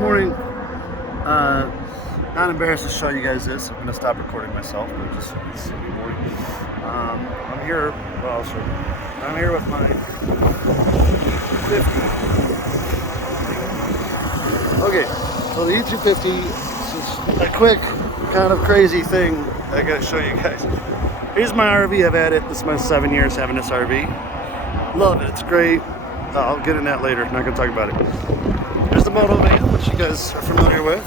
morning. Not embarrassed to show you guys this. I'm gonna stop recording myself, but just it's Sunday morning. I'm here. Well, I'll show you. I'm here with my 50. Okay, so the E250 is a quick, kind of crazy thing I gotta show you guys. Here's my RV. I've had it. This is my 7 years having this RV. Love it. It's great. I'll get in that later. Not gonna talk about it. There's the Motovan, which you guys are familiar with,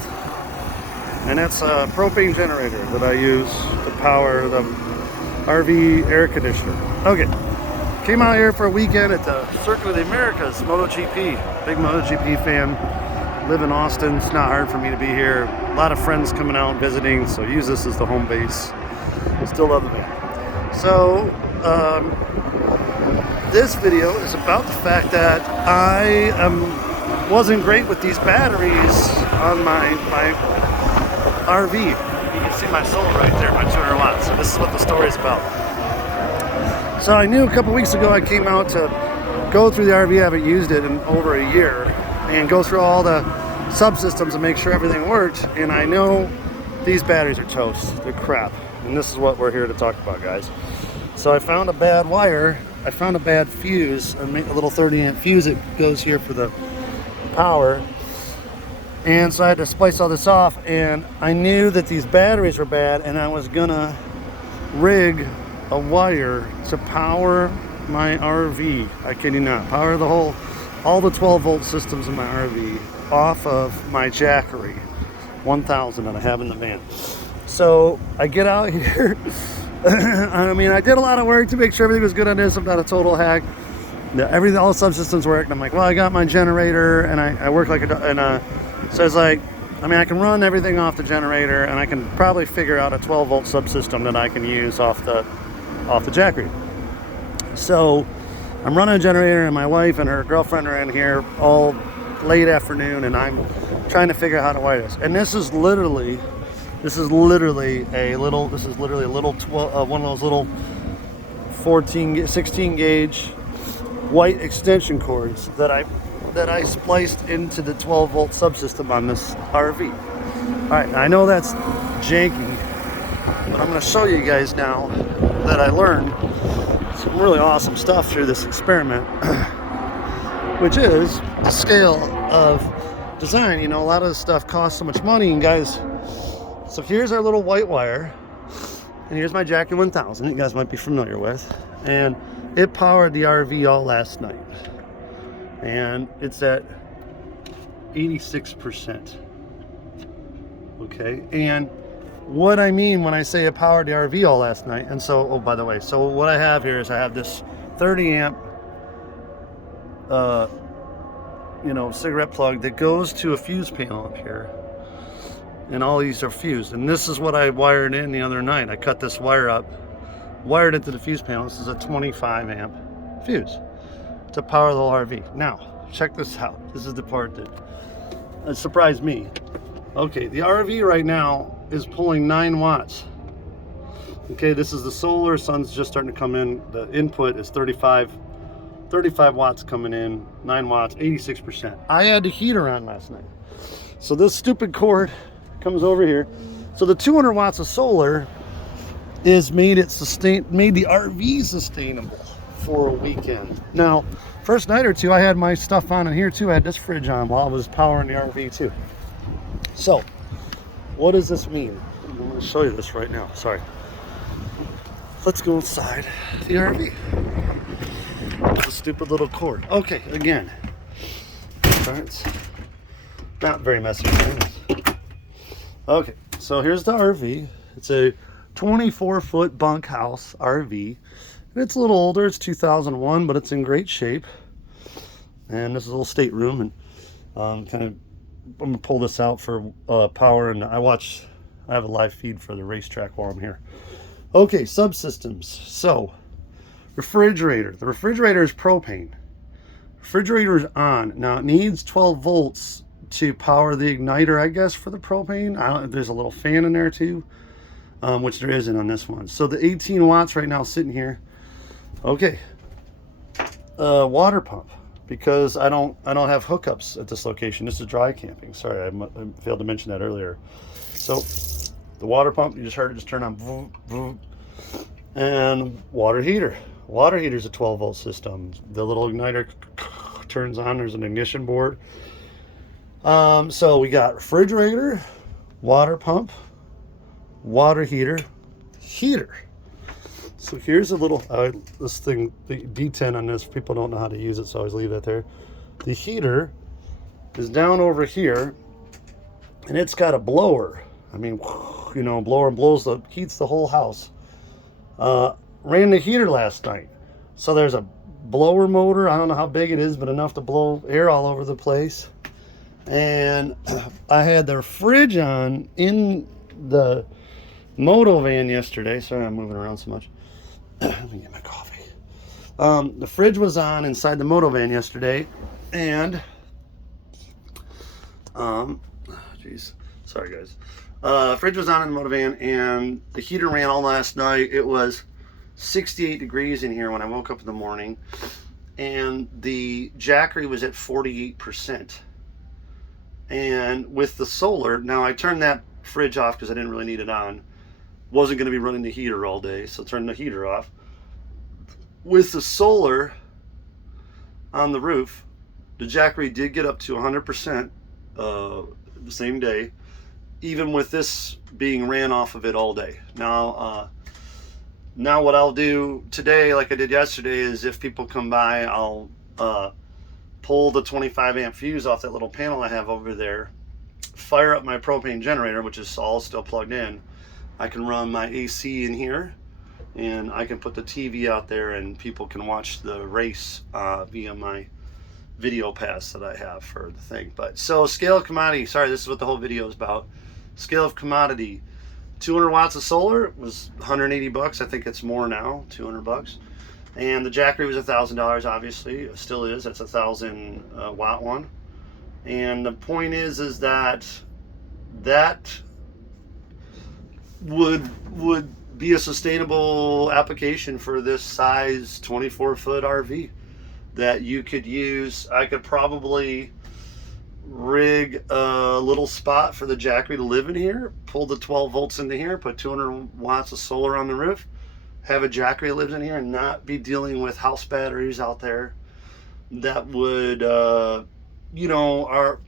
and that's a propane generator that I use to power the RV air conditioner. Okay, came out here for a weekend at the Circuit of the Americas, MotoGP. Big MotoGP fan. Live in Austin. It's not hard for me to be here. A lot of friends coming out and visiting, so use this as the home base. Still love the van. So, this video is about the fact that I wasn't great with these batteries on my RV. You can see my solar right there, my 200 watts. So this is what the story is about. So I knew a couple weeks ago I came out to go through the RV. I haven't used it in over a year, and go through all the subsystems and make sure everything worked. And I know these batteries are toast. They're crap. And this is what we're here to talk about, guys. So I found a bad wire. I found a bad fuse, a little 30-amp fuse that goes here for the power. And so I had to splice all this off, and I knew that these batteries were bad, and I was gonna rig a wire to power my RV. I kid you not. Power all the 12-volt systems in my RV off of my Jackery 1000 that I have in the van. So I get out here. I mean, I did a lot of work to make sure everything was good on this. I'm not a total hack. Everything, all the subsystems worked. I'm like, well, I got my generator, and I work like so it's like, I mean, I can run everything off the generator, and I can probably figure out a 12-volt subsystem that I can use off the Jackery. So I'm running a generator, and my wife and her girlfriend are in here all late afternoon, and I'm trying to figure out how to wire this. And this is literally a little one of those little 16 gauge white extension cords that I spliced into the 12-volt subsystem on this RV. All right, I know that's janky, but I'm going to show you guys now that I learned some really awesome stuff through this experiment, which is the scale of design. You know, a lot of this stuff costs so much money, and guys, so here's our little white wire, and here's my Jackery 1000 you guys might be familiar with, and it powered the RV all last night, and it's at 86%. Okay, and what I mean when I say it powered the RV all last night, and so, oh, by the way, so what I have here is I have this 30-amp cigarette plug that goes to a fuse panel up here, and all these are fused, and this is what I wired in the other night. I cut this wire up, wired it to the fuse panel. This is a 25-amp fuse to power the whole RV. Now, check this out. This is the part that surprised me. Okay, the RV right now is pulling 9 watts. Okay, this is the solar. Sun's just starting to come in. The input is 35 watts coming in, 9 watts, 86%. I had the heater on last night. So this stupid cord comes over here. So the 200 watts of solar is made the RV sustainable for a weekend. Now, first night or two, I had my stuff on in here too. I had this fridge on while I was powering the RV too. So, what does this mean? I'm going to show you this right now. Sorry. Let's go inside the RV. The stupid little cord. Okay, again. Starts. Not very messy. Okay, so here's the RV. It's a 24-foot bunkhouse RV. And it's a little older. It's 2001, but it's in great shape. And this is a little stateroom. And I'm going to pull this out for power. And I have a live feed for the racetrack while I'm here. Okay, subsystems. So, refrigerator. The refrigerator is propane. Refrigerator is on. Now, it needs 12 volts to power the igniter, I guess, for the propane. There's a little fan in there too, which there isn't on this one. So the 18 watts right now sitting here. Okay, water pump. because I don't have hookups at this location. This is dry camping. Sorry, I failed to mention that earlier. So the water pump, you just heard it just turn on, and water heater. Water heater is a 12-volt system. The little igniter turns on. There's an ignition board. So we got refrigerator, water pump, water heater. So here's a little, this thing, the D10 on this, people don't know how to use it, so I always leave that there. The heater is down over here, and it's got a blower. I mean, you know, blower heats the whole house. Ran the heater last night. So there's a blower motor. I don't know how big it is, but enough to blow air all over the place. And I had the fridge on in the Motovan yesterday. Sorry, I'm moving around so much. Let me get my coffee. The fridge was on inside the Motovan yesterday, and geez, sorry guys. Fridge was on in the Motovan, and the heater ran all last night. It was 68 degrees in here when I woke up in the morning, and the Jackery was at 48%. And with the solar, now I turned that fridge off because I didn't really need it on. Wasn't going to be running the heater all day, so turned the heater off. With the solar on the roof, the Jackery did get up to 100% the same day, even with this being ran off of it all day. Now what I'll do today, like I did yesterday, is if people come by, I'll pull the 25 amp fuse off that little panel I have over there, fire up my propane generator, which is all still plugged in. I can run my AC in here, and I can put the TV out there, and people can watch the race via my video pass that I have for the thing. But so scale of commodity, sorry, this is what the whole video is about. Scale of commodity, 200 watts of solar was 180 bucks. I think it's more now, 200 bucks. And the Jackery was $1,000, obviously. It still is. That's a 1,000 watt one. And the point is that would be a sustainable application for this size 24-foot RV that you could use. I could probably rig a little spot for the Jackery to live in here, pull the 12 volts into here, put 200 watts of solar on the roof, have a Jackery that lives in here, and not be dealing with house batteries out there that would, you know,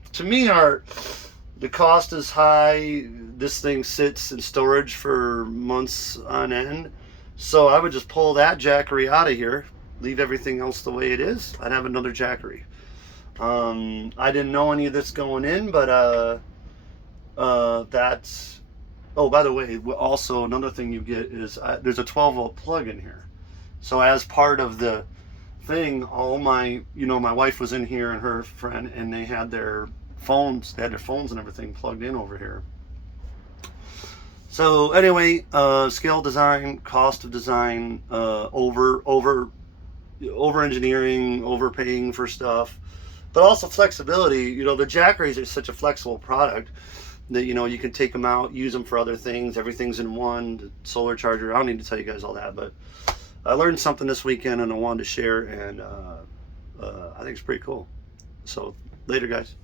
the cost is high. This thing sits in storage for months on end. So I would just pull that Jackery out of here, leave everything else the way it is. I'd have another Jackery. I didn't know any of this going in, but that's, oh, by the way, also another thing you get is there's a 12 volt plug in here. So as part of the thing, all my, you know, my wife was in here and her friend, and they had their phones and everything plugged in over here. So anyway, scale design, cost of design, over engineering, overpaying for stuff, but also flexibility. You know, the Jackeries are such a flexible product that, you know, you can take them out, use them for other things. Everything's in one. The solar charger, I don't need to tell you guys all that, but I learned something this weekend and I wanted to share, and I think it's pretty cool. So later, guys.